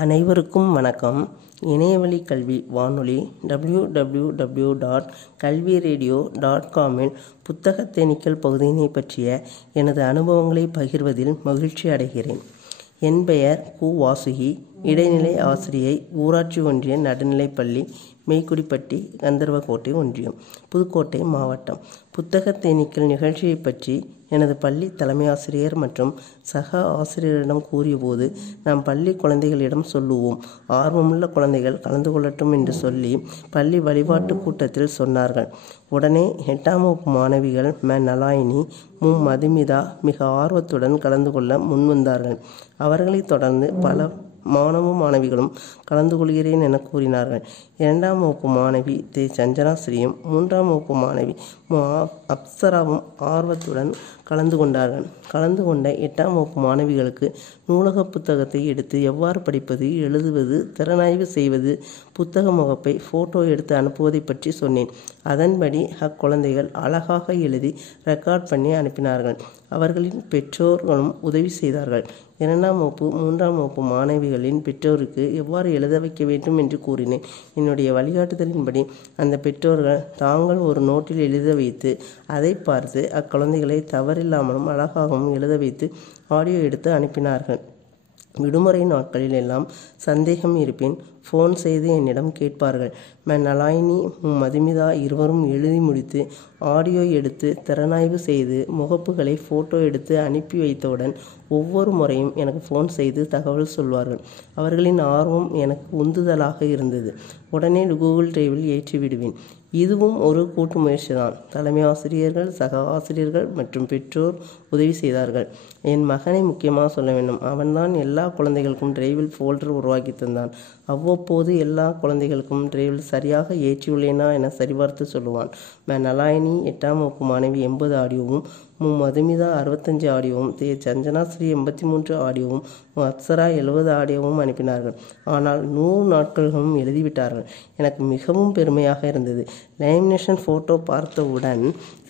அனைவருக்கும் வணக்கம். இணையவழி கல்வி வானொலி www.kalviradio.com இல் புத்தக தேனீக்கள் பகுதியினை பற்றிய எனது அனுபவங்களை பகிர்வதில் மகிழ்ச்சி அடைகிறேன். என் பெயர் கு. வாசுகி, இடைநிலை ஆசிரியை, ஊராட்சி ஒன்றிய நடுநிலைப்பள்ளி, மெய்க்குடிப்பட்டி, கந்தர்வக்கோட்டை ஒன்றியம், புதுக்கோட்டை மாவட்டம். புத்தக தேனீக்கள் நிகழ்ச்சியை பற்றி எனது பள்ளி தலைமை ஆசிரியர் மற்றும் சக ஆசிரியரிடம் கூறியபோது, நாம் பள்ளி குழந்தைகளிடம் சொல்லுவோம், ஆர்வமுள்ள குழந்தைகள் கலந்து கொள்ளட்டும் என்று சொல்லி பள்ளி வழிபாட்டு கூட்டத்தில் சொன்னார்கள். உடனே 8ஆம் வகுப்பு மாணவிகள் நலாயினி, மதுமிதா மிக ஆர்வத்துடன் கலந்து கொள்ள முன்வந்தார்கள். அவர்களைத் தொடர்ந்து பல மாணவிகளும் கலந்து கொள்கிறேன் என கூறினார்கள். 2ஆம் வகுப்பு மாணவி சஞ்சனாஸ்ரீயும் 3ஆம் வகுப்பு மாணவி அப்சராவும் ஆர்வத்துடன் கலந்து கொண்டார்கள். கலந்து கொண்ட 8ஆம் வகுப்பு மாணவிகளுக்கு நூலக புத்தகத்தை எடுத்து எவ்வாறு படிப்பது, எழுதுவது, திறனாய்வு செய்வது, புத்தக முகப்பை போட்டோ எடுத்து அனுப்புவதை பற்றி சொன்னேன். அதன்படி அக்குழந்தைகள் அழகாக எழுதி ரெக்கார்ட் பண்ணி அனுப்பினார்கள். அவர்களின் பெற்றோர்களும் உதவி செய்தார்கள். 2ஆம் வகுப்பு 3ஆம் வகுப்பு மாணவிகளின் பெற்றோருக்கு எவ்வாறு எழுத வைக்க வேண்டும் என்று கூறினேன். என்னுடைய வழிகாட்டுதலின்படி அந்த பெற்றோர்கள் தாங்கள் ஒரு நோட்டில் எழுத வைத்து அதை பார்த்து அக்குழந்தைகளை தவறில்லாமலும் அழகாகவும் எழுத வைத்து ஆடியோ எடுத்து அனுப்பினார்கள். விடுமுறை நாட்களில் எல்லாம் சந்தேகம் இருப்பின் ஃபோன் செய்து என்னிடம் கேட்பார்கள். நலாயினி, மதுமிதா இருவரும் எழுதி முடித்து ஆடியோ எடுத்து திறனாய்வு செய்து முகப்புகளை போட்டோ எடுத்து அனுப்பி வைத்தவுடன் ஒவ்வொரு முறையும் எனக்கு ஃபோன் செய்து தகவல் சொல்வார்கள். அவர்களின் ஆர்வம் எனக்கு உந்துதலாக இருந்தது. உடனே கூகுள் டிரைவில் ஏற்றி விடுவேன். இதுவும் ஒரு கூட்டு முயற்சி தான். தலைமை ஆசிரியர்கள், சக ஆசிரியர்கள் மற்றும் பெற்றோர் உதவி செய்தார்கள். என் மகனை முக்கியமாக சொல்ல வேண்டும். அவன்தான் எல்லா குழந்தைகளுக்கும் டிரைவில் ஃபோல்டர் உருவாக்கி தந்தான். அவ்வப்போது எல்லா குழந்தைகளுக்கும் டிரைவில் சரியாக ஏற்றியுள்ளேனா என சரிபார்த்து சொல்லுவான். நலாயினி 8ஆம் வகுப்பு மாணவி 80 ஆடியோவும், மதுமிதா 65 ஆடியோவும், சஞ்சனாஸ்ரீ 83 ஆடியோவும், அப்சரா 70 ஆடியோவும் அனுப்பினார்கள். ஆனால் 100 நாட்களும் எழுதிவிட்டார்கள். எனக்கு மிகவும் பெருமையாக இருந்தது. லேமினேஷன் போட்டோ பார்த்தவுடன்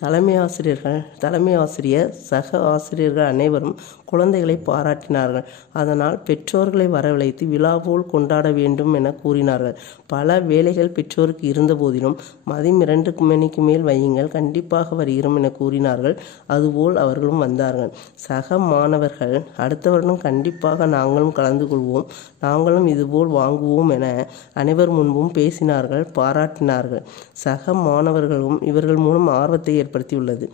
தலைமை ஆசிரியர், சக ஆசிரியர்கள் அனைவரும் குழந்தைகளை பாராட்டினார்கள். அதனால் பெற்றோர்களை வரவழைத்து விழா போல் கொண்டாட வேண்டும் என கூறினார்கள். பல வேலைகள் பெற்றோருக்கு இருந்த போதிலும் மதியம் 2 மணிக்கு மேல் வையுங்கள், கண்டிப்பாக வருகிறோம் என கூறினார்கள். அதுபோல் அவர்களும் வந்தார்கள். சக மாணவர்கள் அடுத்த வருடம் கண்டிப்பாக நாங்களும் கலந்து கொள்வோம், நாங்களும் இதுபோல் வாங்குவோம் என அனைவர் முன்பும் பேசினார்கள், பாராட்டினார்கள். சக மாணவர்களும் இவர்கள் மூலம் ஆர்வத்தை ஏற்படுத்தியுள்ளது.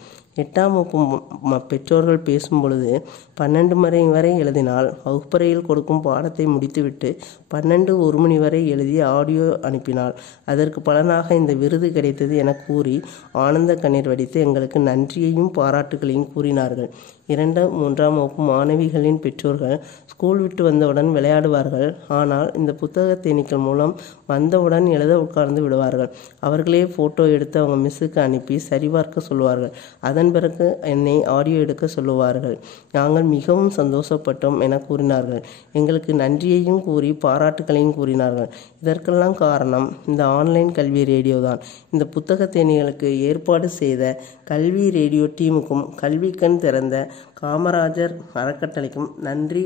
8ஆம் வகுப்பு பெற்றோர்கள் பேசும் பொழுது 12 மணி வரை எழுதினால் வகுப்பறையில் கொடுக்கும் பாடத்தை முடித்துவிட்டு 1 மணி வரை எழுதி ஆடியோ அனுப்பினால் அதற்கு பலனாக இந்த விருது கிடைத்தது என கூறி ஆனந்த கண்ணீர் வடித்து எங்களுக்கு நன்றியையும் பாராட்டுகளையும் கூறினார்கள். 2ஆம் 3ஆம் வகுப்பு மாணவிகளின் பெற்றோர்கள் ஸ்கூல் விட்டு வந்தவுடன் விளையாடுவார்கள். ஆனால் இந்த புத்தக தேனீக்கள் மூலம் வந்தவுடன் எழுத உட்கார்ந்து விடுவார்கள். அவர்களே போட்டோ எடுத்து அவங்க மிஸ்ஸுக்கு அனுப்பி சரிபார்க்க சொல்வார்கள். அதன் பிறகு என்னை ஆடியோ எடுக்க சொல்லுவார்கள். நாங்கள் மிகவும் சந்தோஷப்பட்டோம் என கூறினார்கள். எங்களுக்கு நன்றியையும் கூறி பாராட்டுகளையும் கூறினார்கள். இதற்கெல்லாம் காரணம் இந்த ஆன்லைன் கல்வி ரேடியோ தான். இந்த புத்தக தேனீகளுக்கு ஏற்பாடு செய்த கல்வி ரேடியோ டீமுக்கும் கல்வி கண் திறந்த காமராஜர் அறக்கட்டளைக்கும் நன்றி.